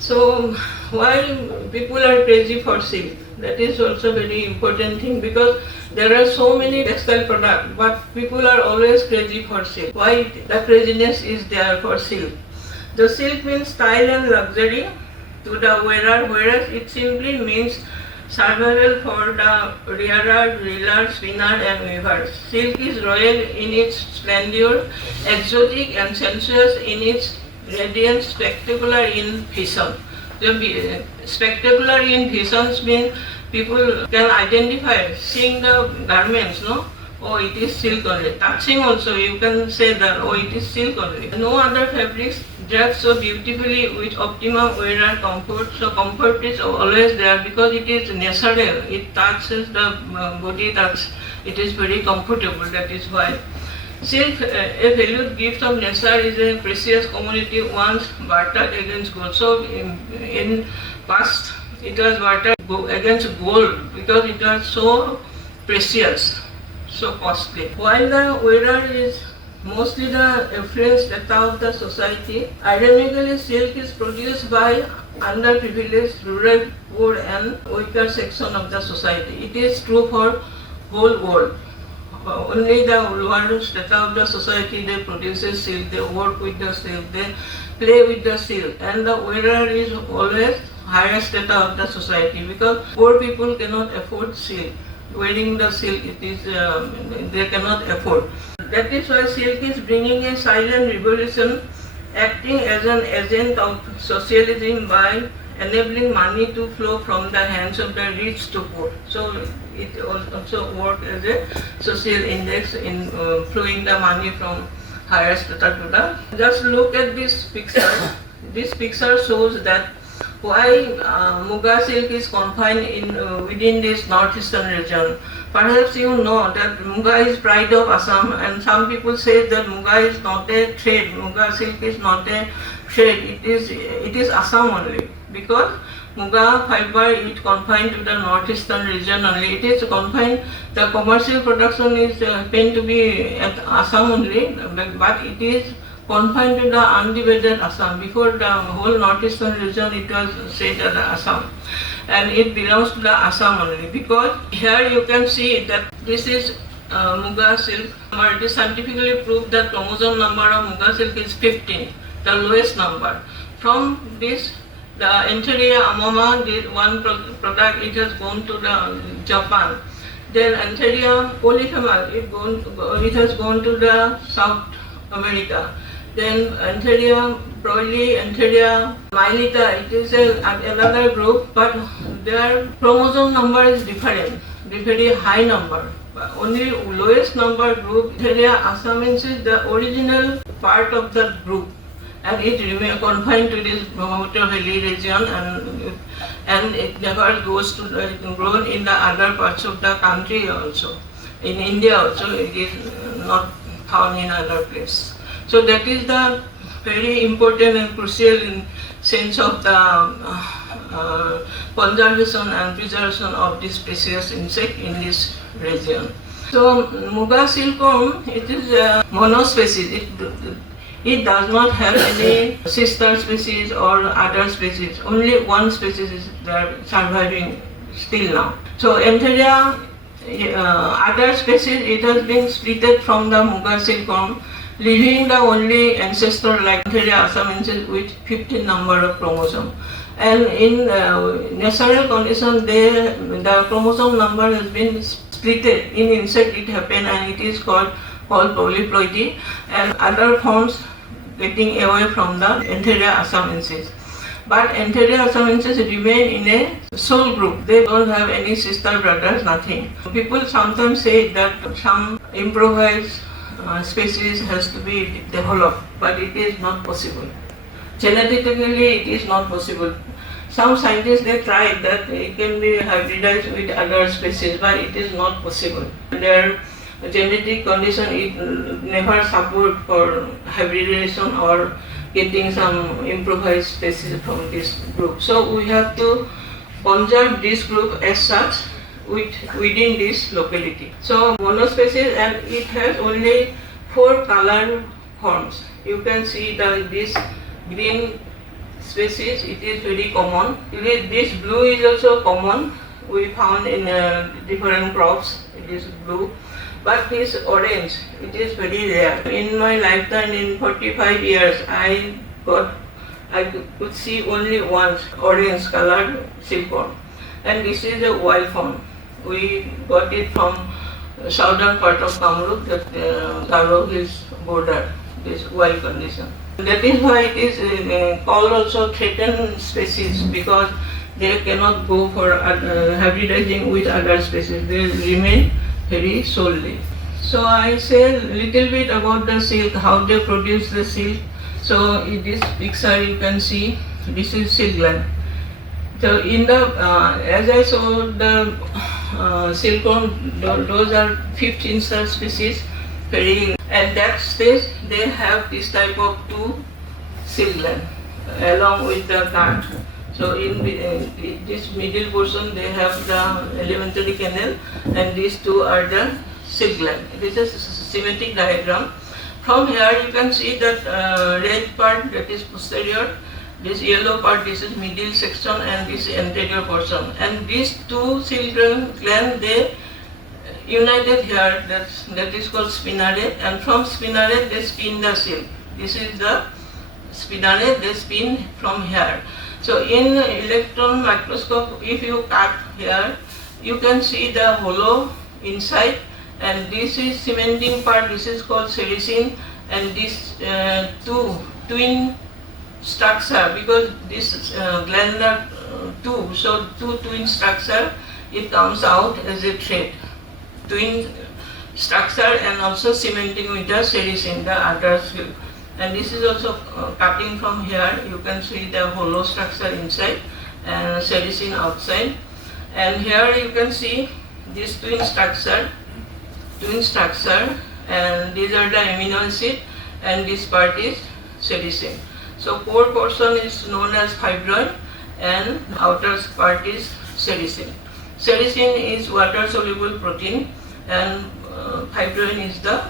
So why people are crazy for silk? That is also very important thing, because there are so many textile products, but people are always crazy for silk. Why the craziness is there for silk? The silk means style and luxury to the wearer, whereas it simply means survival for the rearer, driller, spinner and weaver. Silk is royal in its splendor, exotic and sensuous in its radiance, spectacular in vision. The spectacular in visions means people can identify seeing the garments, no? Oh, it is silk only. Touching also, you can say that, oh, it is silk only. No other fabrics dress so beautifully with optimum wearer comfort. So comfort is always there because it is natural. It touches the body, it is very comfortable. That is why. Silk, a valued gift of nature, is a precious commodity once bartered against gold. So in past, it was bartered against gold because it was so precious, so costly. While the wearer is mostly the affluent strata of the society, ironically silk is produced by underprivileged, rural, poor and weaker section of the society. It is true for whole world. Only the lower strata of the society, they produce silk, they work with the silk, they play with the silk, and the wearer is always higher strata of the society, because poor people cannot afford silk. Wearing the silk, it is they cannot afford. That is why silk is bringing a silent revolution, acting as an agent of socialism by enabling money to flow from the hands of the rich to poor. So it also works as a social index in flowing the money from higher strata to the. Just look at this picture. This picture shows that why Muga silk is confined in within this northeastern region. Perhaps you know that Muga is pride of Assam, and some people say that Muga is not a trade. Muga silk is not a trade. It is Assam only, because Muga fiber is confined to the northeastern region only. It is confined. The commercial production is tend to be at Assam only, but it is confined to the undivided Assam. Before the whole northeastern region, it was said as Assam, and it belongs to the Assam only, because here you can see that this is Muga silk. It is scientifically proved that chromosome number of Muga silk is 15, the lowest number. From this, the Antheria amoma, one product, it has gone to the Japan. Then Antheria polyphemus, it has gone to the South America. Then Antheria broili, Antheria milita, it is another group, but their chromosome number is different, very high number. Only lowest number group, Antheria assamensis, the original part of the group, and it remains confined to this Brahmaputra Valley region, and it never goes to grown in the other parts of the country also. In India also, it is not found in other place. So that is the very important and crucial in sense of the conservation and preservation of this precious insect in this region. So Muga silkworm, it is a monospecies. It does not have any sister species or other species. Only one species is there surviving still now. So Antheria, other species, it has been splitted from the Muga silkworm, leaving the only ancestor like Antheria assamensis with 15 number of chromosome. And in natural condition, the chromosome number has been splitted. In insect it happened, and it is called polyploidy, and other forms getting away from the Antheria assamensis. But Antheria assamensis remain in a sole group. They don't have any sister brothers, nothing. People sometimes say that some improvised species has to be developed, but it is not possible. Genetically, it is not possible. Some scientists, they tried that it can be hybridized with other species, but it is not possible. Their genetic condition, it never support for hybridization or getting some improvised species from this group. So we have to conserve this group as such within this locality. So monospecies, and it has only 4 color forms. You can see this green species, it is very common. This blue is also common. We found in different crops, it is blue. But this orange, it is very rare. In my lifetime, in 45 years, I could see only once orange colored silkworm. And this is a wild fawn. We got it from southern part of Kamrup, that Garo Hills border, this wild condition. That is why it is called also threatened species, because they cannot go for hybridizing with other species. They remain very solely. So I say a little bit about the silk, how they produce the silk. So in this picture you can see this is silk gland. So in the as I saw the silkworm, those are 5th insect species. Very at that stage they have this type of 2 silk gland along with the gland. So in this middle portion they have the elementary canal, and these 2 are the silk gland. This is a schematic diagram. From here you can see that red part, that is posterior, this yellow part, this is middle section, and this anterior portion. And these 2 silk gland, they united here, that is called spinneret, and from spinneret they spin the silk. This is the spinneret, they spin from here. So in electron microscope, if you cut here, you can see the hollow inside, and this is cementing part, this is called sericin, and this 2 twin structure, because this gland are 2, so 2 twin structure, it comes out as a thread. Twin structure and also cementing with the sericin, the other silk. And this is also cutting from here, you can see the hollow structure inside and sericin outside. And here you can see this twin structure, and these are the amino acid, and this part is sericin. So core portion is known as fibrin, and outer part is sericin. Sericin is water soluble protein, and fibrin is the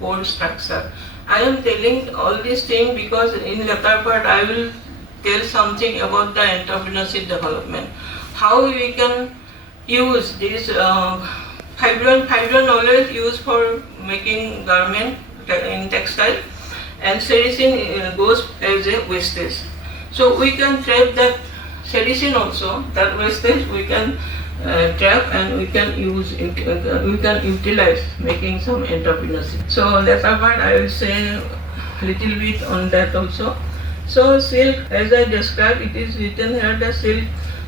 core structure. I am telling all these things because in later part I will tell something about the entrepreneurship development. How we can use this fibrin always used for making garment in textile, and sericin goes as a wastage. So we can trap that sericin also, that wastage we can trap, and we can utilize making some entrepreneurship. So later part I will say a little bit on that also. So silk, as I described, it is written here that silk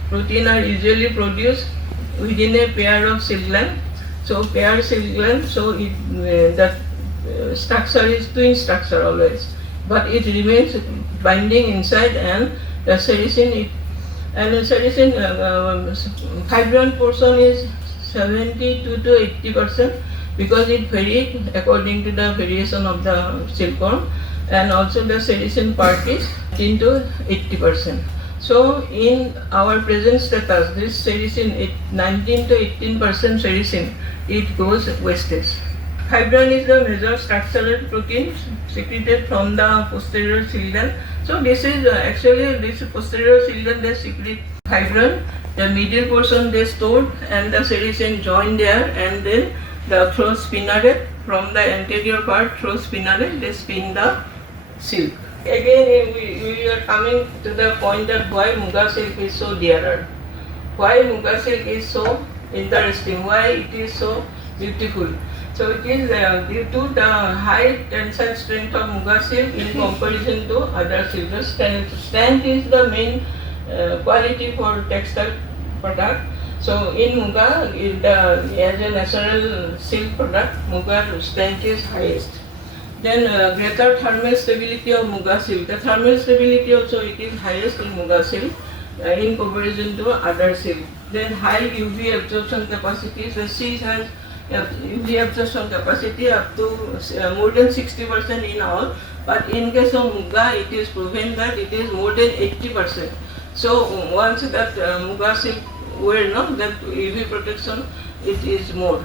protein are usually produced within a pair of silk gland. So paired silk gland, so that structure is twin structure always, but it remains binding inside, and the sericin fibrin portion is 72 to 80%, because it varies according to the variation of the silkworm, and also the sericin part is 10 to 80%. So in our present status, this sericin, 19 to 18% sericin, it goes wastage. Fibrin is the major structural protein secreted from the posterior silk gland. So this is actually this posterior silk gland, they secrete fibrin, the middle portion they stored, and the sericin join there, and then the through spinneret, from the anterior part through spinneret they spin the silk. Again we are coming to the point that why Muga silk is so dearer. Why Muga silk is so interesting, why it is so beautiful. So it is due to the high tensile strength of Muga silk in comparison to other silk. The strength is the main quality for textile product. So in Muga, as a natural silk product, Muga strength is highest. Then greater thermal stability of Muga silk. The thermal stability also it is highest in Muga silk in comparison to other silk. Then high UV absorption capacity. The silk has UV absorption capacity up to more than 60% in all. But in case of Muga, it is proven that it is more than 80%. So once that Muga silk wear, that UV protection, it is more.